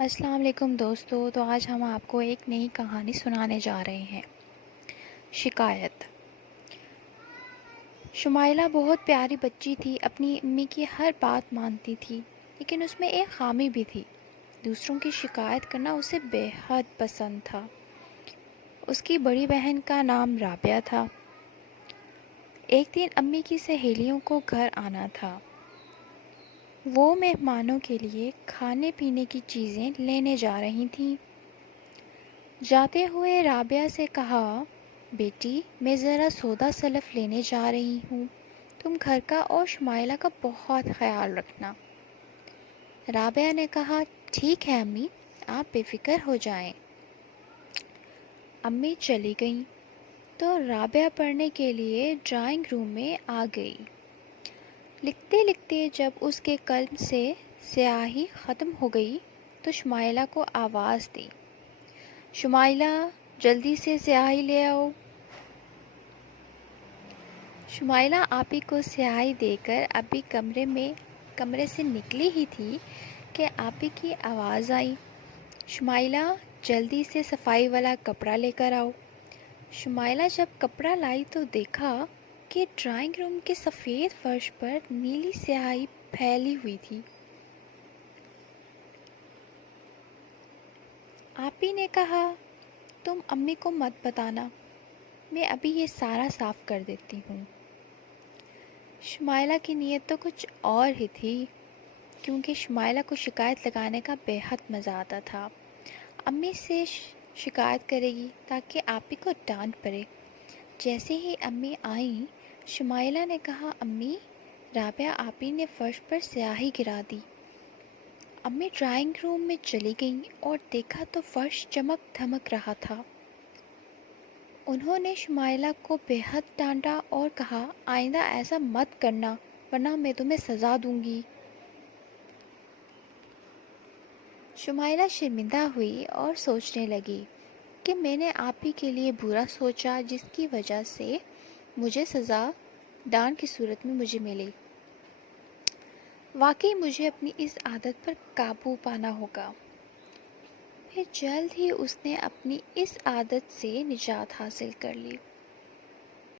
السلام علیکم دوستو، تو آج ہم آپ کو ایک نئی کہانی سنانے جا رہے ہیں۔ شکایت۔ شمائلہ بہت پیاری بچی تھی، اپنی امی کی ہر بات مانتی تھی، لیکن اس میں ایک خامی بھی تھی۔ دوسروں کی شکایت کرنا اسے بے حد پسند تھا۔ اس کی بڑی بہن کا نام رابعہ تھا۔ ایک دن امی کی سہیلیوں کو گھر آنا تھا۔ وہ مہمانوں کے لیے کھانے پینے کی چیزیں لینے جا رہی تھیں۔ جاتے ہوئے رابعہ سے کہا، بیٹی میں ذرا سودا سلف لینے جا رہی ہوں، تم گھر کا اور شمائلہ کا بہت خیال رکھنا۔ رابعہ نے کہا، ٹھیک ہے امی، آپ بے فکر ہو جائیں۔ امی چلی گئیں تو رابعہ پڑھنے کے لیے ڈرائنگ روم میں آ گئی۔ لکھتے لکھتے جب اس کے قلم سے سیاہی ختم ہو گئی تو شمائلہ کو آواز دی، شمائلہ جلدی سے سیاہی لے آؤ۔ شمائلہ آپی کو سیاہی دے کر ابھی کمرے سے نکلی ہی تھی کہ آپی کی آواز آئی، شمائلہ جلدی سے صفائی والا کپڑا لے کر آؤ۔ شمائلہ جب کپڑا لائی تو دیکھا کہ ڈرائنگ روم کے سفید فرش پر نیلی سیاہی پھیلی ہوئی تھی۔ آپی نے کہا، تم امی کو مت بتانا، میں ابھی یہ سارا صاف کر دیتی ہوں۔ شمائلہ کی نیت تو کچھ اور ہی تھی، کیونکہ شمائلہ کو شکایت لگانے کا بے حد مزہ آتا تھا۔ امی سے شکایت کرے گی تاکہ آپی کو ڈانٹ پڑے۔ جیسے ہی امی آئیں، شمائلہ نے کہا، امی، رابعہ آپی نے فرش پر سیاہی گرا دی۔ امی ڈرائنگ روم میں چلی گئیں اور دیکھا تو فرش چمک دھمک رہا تھا۔ انہوں نے شمائلہ کو بے حد ڈانٹا اور کہا، آئندہ ایسا مت کرنا ورنہ میں تمہیں سزا دوں گی۔ شمائلہ شرمندہ ہوئی اور سوچنے لگی کہ میں نے آپی کے لیے برا سوچا، جس کی وجہ سے مجھے سزا ڈانٹ کی صورت میں مجھے ملی۔ واقعی مجھے اپنی اس عادت پر قابو پانا ہوگا۔ پھر جلد ہی اس نے اپنی اس عادت سے نجات حاصل کر لی۔